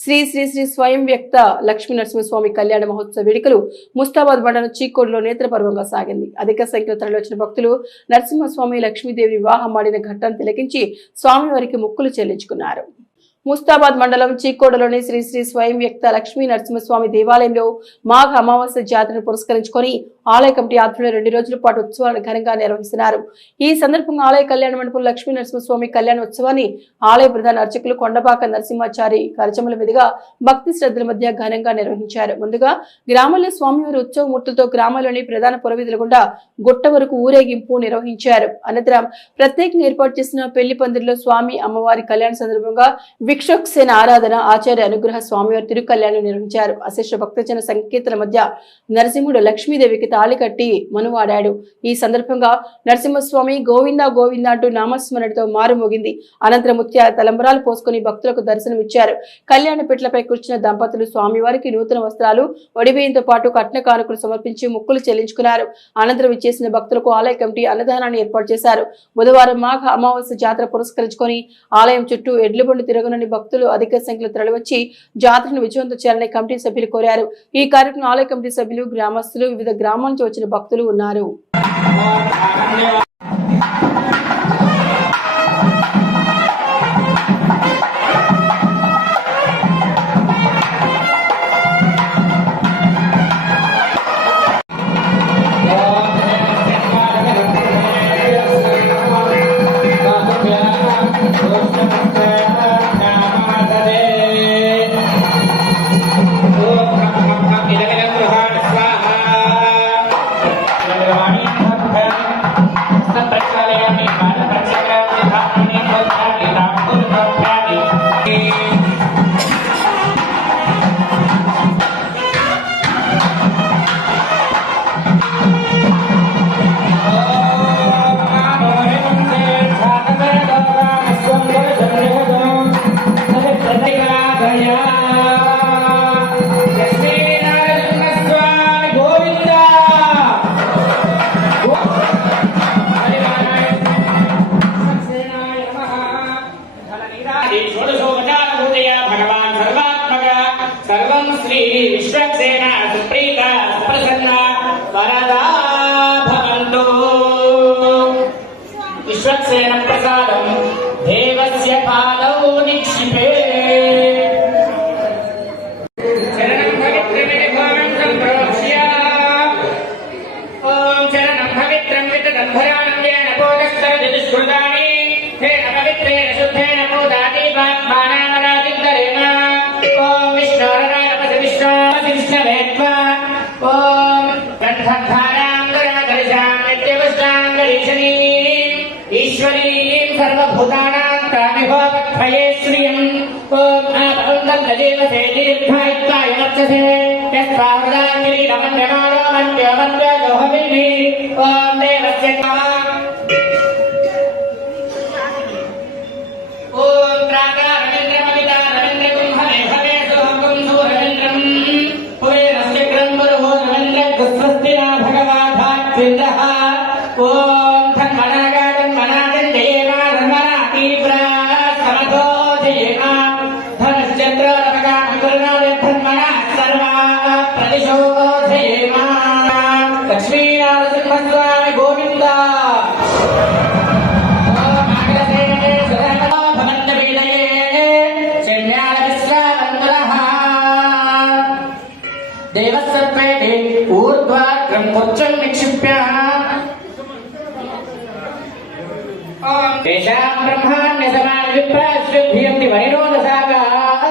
శ్రీ శ్రీ శ్రీ స్వయం వ్యక్త లక్ష్మీ నరసింహస్వామి కళ్యాణ మహోత్సవ వేడుకలు ముస్తాబాద్ మండలం చీకోడులో నేత్రపర్వంగా సాగింది. అధిక సంఖ్యలో తరలివచ్చిన భక్తులు నరసింహస్వామి లక్ష్మీదేవి వివాహం ఆడిన ఘట్టాన్ని తిలకించి స్వామివారికి ముక్కులు చెల్లించుకున్నారు. ముస్తాబాద్ మండలం చీకోడలోని శ్రీ శ్రీ స్వయం వ్యక్త లక్ష్మీ నరసింహస్వామి దేవాలయంలో మాఘ అమావాస్య జాతరను పురస్కరించుకొని ఆలయ కమిటీ ఆధ్వర్యంలో రెండు రోజుల పాటు ఉత్సవాలను ఘనంగా నిర్వహిస్తున్నారు. ఈ సందర్భంగా ఆలయ కళ్యాణ మండపం లక్ష్మీ నరసింహస్వామి కళ్యాణ ఉత్సవాన్ని ఆలయ ప్రధాన అర్చకులు కొండపాక నరసింహాచారి కార్యక్రమాల మీదుగా భక్తి శ్రద్ధల మధ్య ఘనంగా నిర్వహించారు. ముందుగా గ్రామంలో స్వామివారి ఉత్సవమూర్తులతో గ్రామంలోని ప్రధాన పురవీధుల గుండా గుట్ట వరకు ఊరేగింపు నిర్వహించారు. అనంతరం ప్రత్యేకంగా ఏర్పాటు చేసిన పెళ్ళి పందిరిలో స్వామి అమ్మవారి కళ్యాణ సందర్భంగా విక్షోక్సేన ఆరాధన ఆచార్య అనుగ్రహ స్వామివారి తిరుకల్యాణం నిర్వహించారు. అశేష భక్తజన సంకేతల మధ్య నరసింహుడు లక్ష్మీదేవికి తాళి కట్టి మనువాడాడు. ఈ సందర్భంగా నరసింహస్వామి గోవింద గోవింద అంటూ నామస్మరణతో మారుమోగింది అనంతరం ముత్యాల తలంబరాలు పోసుకుని భక్తులకు దర్శనమిచ్చారు. కళ్యాణ పెట్లపై కూర్చున్న దంపతులు స్వామివారికి నూతన వస్త్రాలు వడివేయంతో పాటు కట్న కానుకలు సమర్పించి ముక్కులు చెల్లించుకున్నారు. అనంతరం ఇచ్చేసిన భక్తులకు ఆలయ కమిటీ అన్నదానాన్ని ఏర్పాటు చేశారు. బుధవారం మాఘ అమావాస్య జాతర పురస్కరించుకొని ఆలయం చుట్టూ ఎడ్ల బండి తిరగనని భక్తులు అధిక సంఖ్యలో తరలివచ్చి జాతరను విజయవంతం చేయాలని కమిటీ సభ్యులు కోరారు. ఈ కార్యక్రమం ఆలయ కమిటీ సభ్యులు గ్రామస్తులు వివిధ గ్రామ గ్రామాల నుంచి వచ్చిన భక్తులు ఉన్నారు. విశ్వక్సేన ప్రసాదం. దేవస్య పాదౌ నిక్షిపే ఈశ్వరీం సర్వభూతానాం తామిభోగత్వయే శ్రియం ఓం ఆపౌందం గజేవసే దీర్ఘాయుక్తాయ వర్చసే యస్వావృదా కిరీటమన్యమానో మన్యో ఓం దేవస్య తేషాం బ్రహ్మాణ్య సమాన విప్రాశ్రుభ్యంతి వైరోదసాగాః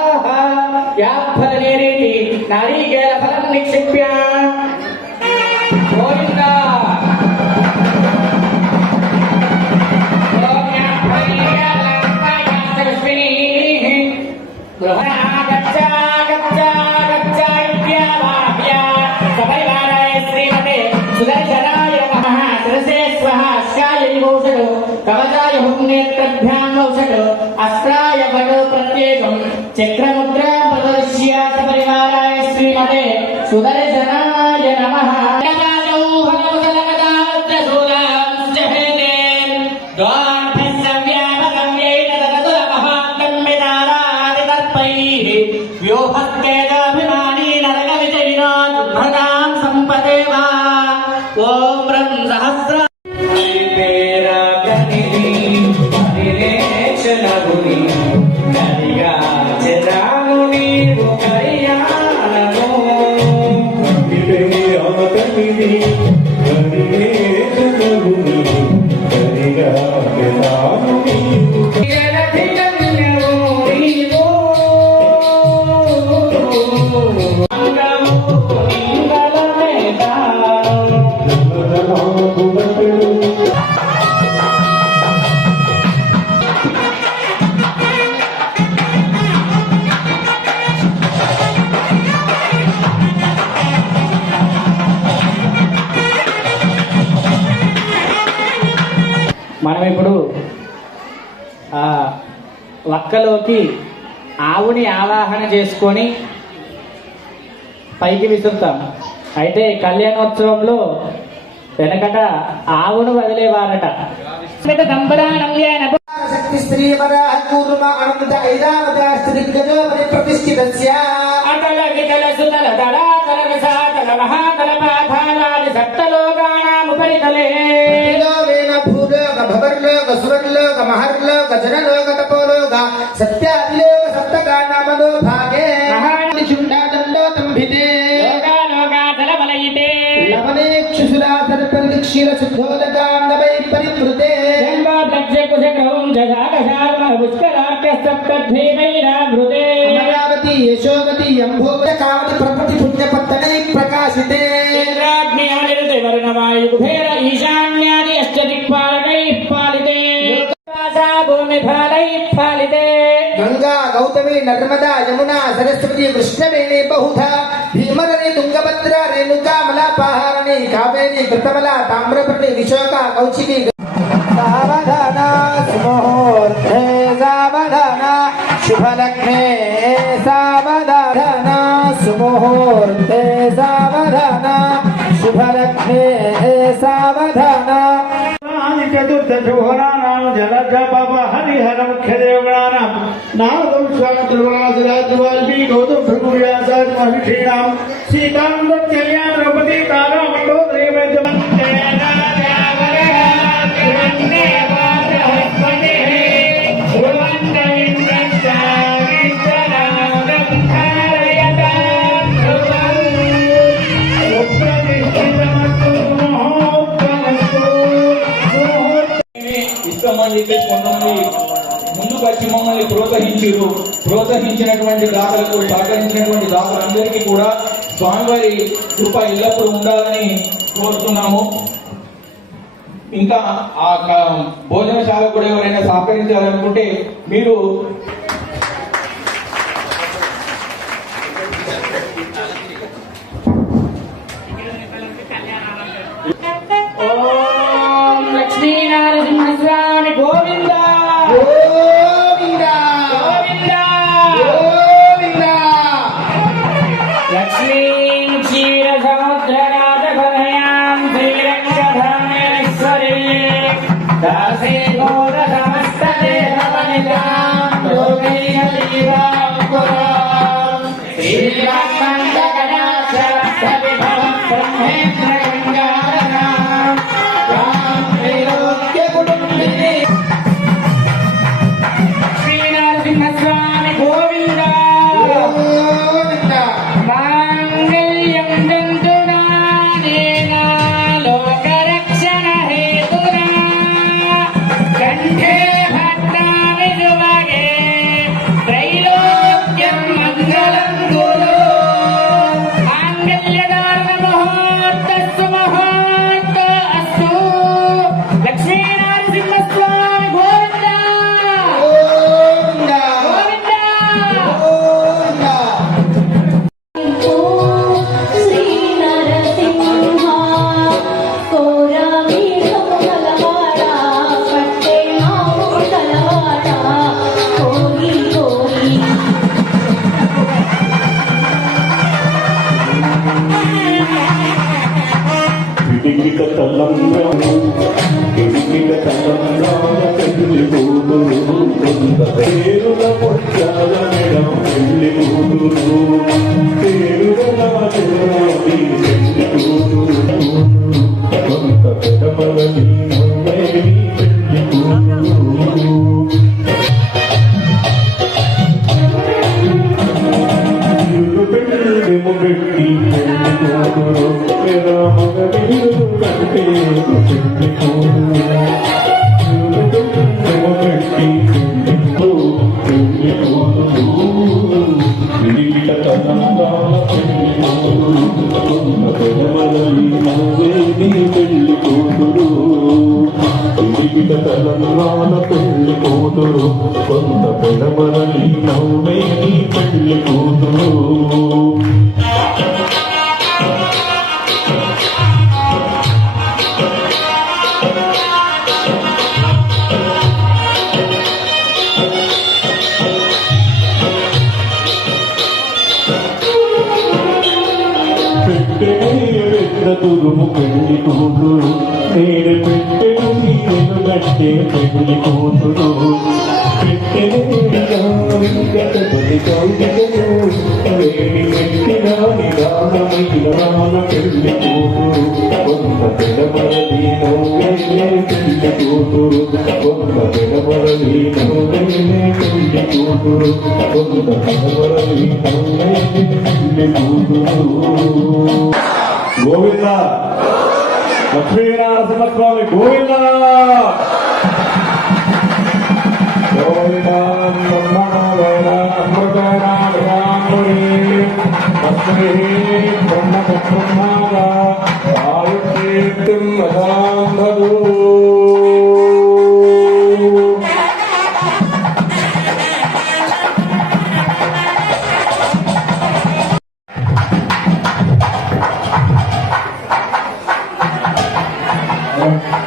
యాఫలనేరేతి నారీకేల Se వక్కలోకి ఆవుని ఆవాహన చేసుకొని పైకి విసురుతాం. అయితే కళ్యాణోత్సవంలో వెనకట ఆవును వదిలేవారట. శక్తి పాఠాలాది సప్తలోకానాముపరితలే. భూలోక భవర్లోక సువర్లోక మహర్లోక జనలోక తపోలోక సత్యాదిలోక సప్తగానామలో భాగే. మహాన్ చుండాదండో తంభితే. లోకాలోకాతల వలయితే లవనేక్షుసురా సర్పరిక్షీర శుద్ధోదకాండవై పరివృతే అమరావతి యశోమతి అంభోగ గౌతమి నర్మదా యమునా సరస్వతి కృష్ణవేణి బహుధ భీమరణి తుంగభద్ర రేణుకా మలాపాహారణి కావేరి కృతమల తామ్రపర్ణి విశోక కౌచికి సావధాన సుముహూర్తే సావధాన శుభలగ్నే సావధాన సుముహూర్తే సావధాన శుభలగ్నే సావధాన चतुर्थ चतुर्दश नाम जलज बाबा हरि हरम खेद नाम नाम तुम स्वागत रुणासराज वाल्मीकि गौतम भृगु व्यासाद महर्षीणाम सीतानंद कल्याण रघुपति तारा मंडो देव जमन చెప్పేసి కొంతమంది ముందుకు వచ్చి మమ్మల్ని ప్రోత్సహించారు ప్రోత్సహించినటువంటి దాతలకు సహకరించినటువంటి దాతలందరికీ కూడా స్వామివారి కృప ఎల్లప్పుడూ ఉండాలని కోరుతున్నాము. ఇంకా ఆ భోజనశాల కూడా ఎవరైనా సహకరించాలనుకుంటే మీరు పురాం పేరుల పొట్టాల మెడం పెళ్ళి కూతురు పేరుల పెళ్ళి కూతురు పెట్టే తురుము పెళ్ళి కూతురు నేను పెట్టెను నేను కట్టే పెళ్ళి కూతురు పెట్టే పెళ్ళి కూతురు కూతురు కొంత పెడమరది నవ్వేలే కూతురు కొంత పెడమరది నవ్వేలే కూతురు గోవింద లక్ష్మీనారాయణ స్వామి గోవింద! Amen.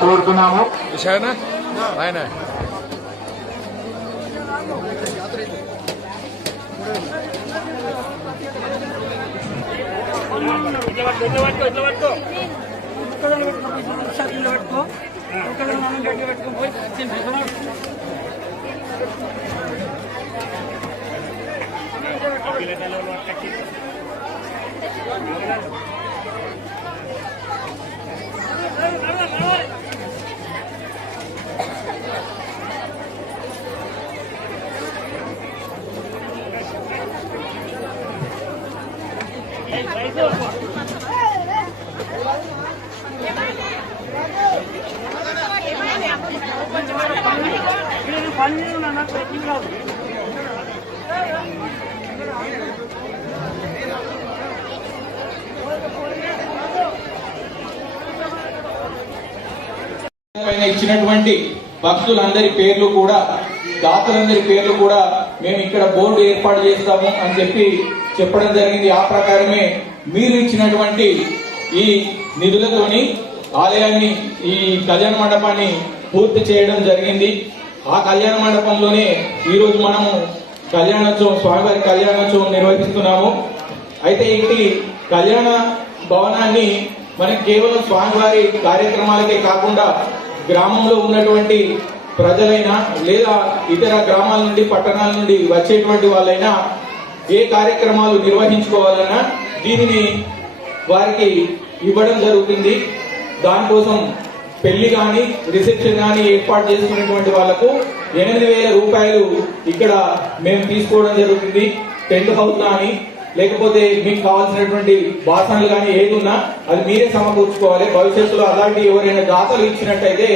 कोर्ट नामक इशारा ना नहीं नहीं పైన ఇచ్చినటువంటి భక్తులందరి పేర్లు కూడా దాతలందరి పేర్లు కూడా మేము ఇక్కడ బోర్డు ఏర్పాటు చేస్తాము అని చెప్పి చెప్పడం జరిగింది. ఆ ప్రకారమే మీరు ఇచ్చినటువంటి ఈ నిధులతోని ఆలయాన్ని ఈ కళ్యాణ మండపాన్ని పూర్తి చేయడం జరిగింది. ఆ కళ్యాణ మండపంలోనే ఈరోజు మనము కళ్యాణోత్సవం స్వామివారి కళ్యాణోత్సవం నిర్వహిస్తున్నాము. అయితే ఇంటి కళ్యాణ భవనాన్ని మనకి కేవలం స్వామివారి కార్యక్రమాలకే కాకుండా గ్రామంలో ఉన్నటువంటి ప్రజలైనా లేదా ఇతర గ్రామాల నుండి పట్టణాల నుండి వచ్చేటువంటి వాళ్ళైనా ఏ కార్యక్రమాలు నిర్వహించుకోవాలన్నా దీనిని వారికి ఇవ్వడం జరుగుతుంది. దానికోసం పెళ్ళి కానీ రిసెప్షన్ కానీ ఏర్పాటు చేసుకునేటువంటి వాళ్ళకు ఎనిమిది వేల రూపాయలు ఇక్కడ మేము తీసుకోవడం జరుగుతుంది. టెంట్ హౌస్ కానీ లేకపోతే మీకు కావాల్సినటువంటి బాసనలు కానీ ఏది ఉన్నా అది మీరే సమకూర్చుకోవాలి. భవిష్యత్తులో అలాంటి ఎవరైనా దాతలు ఇచ్చినట్టయితే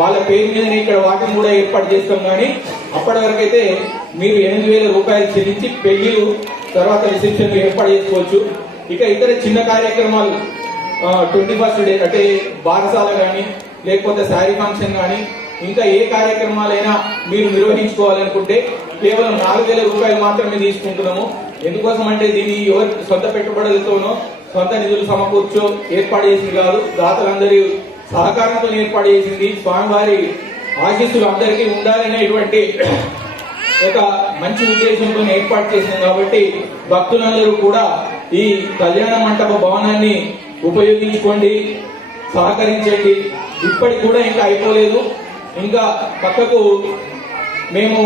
వాళ్ళ పేరు మీదనే ఇక్కడ వాటిని కూడా ఏర్పాటు చేస్తాం కానీ అప్పటి వరకు అయితే మీరు ఎనిమిది వేల రూపాయలు చెల్లించి పెళ్ళిలు తర్వాత రిసెప్షన్ ఏర్పాటు చేసుకోవచ్చు. ఇక ఇతర చిన్న కార్యక్రమాలు ట్వంటీ ఫస్ట్ డే అంటే బారసాల కానీ లేకపోతే శారీ ఫంక్షన్ కానీ ఇంకా ఏ కార్యక్రమాలైనా మీరు నిర్వహించుకోవాలనుకుంటే కేవలం నాలుగు వేల రూపాయలు మాత్రమే తీసుకుంటున్నాము. ఎందుకోసం అంటే దీన్ని ఎవరి సొంత పెట్టుబడులతోనో సొంత నిధులు సమకూర్చో ఏర్పాటు చేసింది కాదు. దాతలందరి సహకారంతో ఏర్పాటు చేసింది. స్వామివారి ఆశీస్సులు అందరికీ ఉండాలనేటువంటి ఒక మంచి ఉద్దేశంతో ఏర్పాటు చేసింది కాబట్టి భక్తులందరూ కూడా ఈ కళ్యాణ మంటప భవనాన్ని ఉపయోగించుకోండి సహకరించండి. ఇప్పటికి కూడా ఇంకా అయిపోలేదు. ఇంకా పక్కకు మేము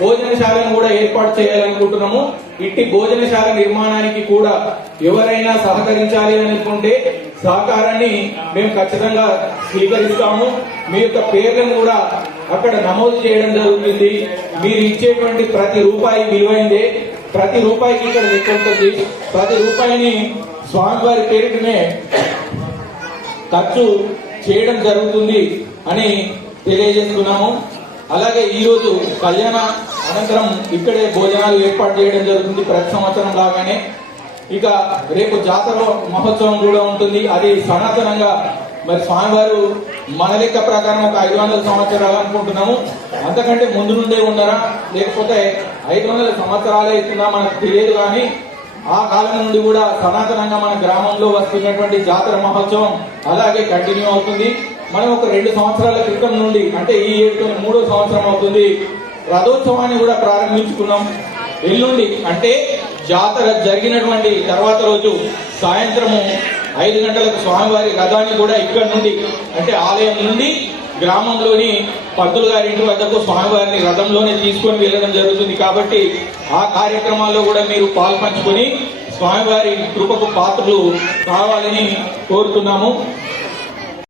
భోజనశాలను కూడా ఏర్పాటు చేయాలనుకుంటున్నాము. ఇట్టి భోజనశాల నిర్మాణానికి కూడా ఎవరైనా సహకరించాలి అని అనుకుంటే సహకారాన్ని మేము ఖచ్చితంగా స్వీకరిస్తాము. మీ యొక్క పేర్లను కూడా అక్కడ నమోదు చేయడం జరుగుతుంది. మీరు ఇచ్చేటువంటి ప్రతి రూపాయి విలువైందే. ప్రతి రూపాయికి ఇక్కడ లెక్క ఉంటుంది. ప్రతి రూపాయిని స్వామివారి పేరునే ఖర్చు చేయడం జరుగుతుంది అని తెలియజేస్తున్నాము. అలాగే ఈరోజు కళ్యాణ అనంతరం ఇక్కడే భోజనాలు ఏర్పాటు చేయడం జరుగుతుంది ప్రతి సంవత్సరం లాగానే. ఇక రేపు జాతర మహోత్సవం కూడా ఉంటుంది. అది సనాతనంగా మరి స్వామివారు మన లెక్క ప్రకారం ఒక ఐదు వందల సంవత్సరాలు అనుకుంటున్నాము. అంతకంటే ముందు నుండే ఉన్నారా? లేకపోతే ఐదు వందల సంవత్సరాలే ఇస్తున్నా మనకు తెలియదు కానీ ఆ కాలం నుండి కూడా సనాతనంగా మన గ్రామంలో వస్తున్నటువంటి జాతర మహోత్సవం అలాగే కంటిన్యూ అవుతుంది. మనం ఒక రెండు సంవత్సరాల క్రితం నుండి అంటే ఈ ఏడుతో మూడో సంవత్సరం అవుతుంది రథోత్సవాన్ని కూడా ప్రారంభించుకున్నాం. ఎల్లుండి అంటే జాతర జరిగినటువంటి తర్వాత రోజు సాయంత్రము ఐదు గంటలకు స్వామివారి రథాన్ని కూడా ఇక్కడ నుండి అంటే ఆలయం నుండి గ్రామంలోని పంతులు గారి ఇంటి వద్దకు స్వామివారిని రథంలోనే తీసుకొని వెళ్ళడం జరుగుతుంది. కాబట్టి ఆ కార్యక్రమాల్లో కూడా మీరు పాల్పంచుకొని స్వామివారి కృపకు పాత్రలు కావాలని కోరుతున్నాము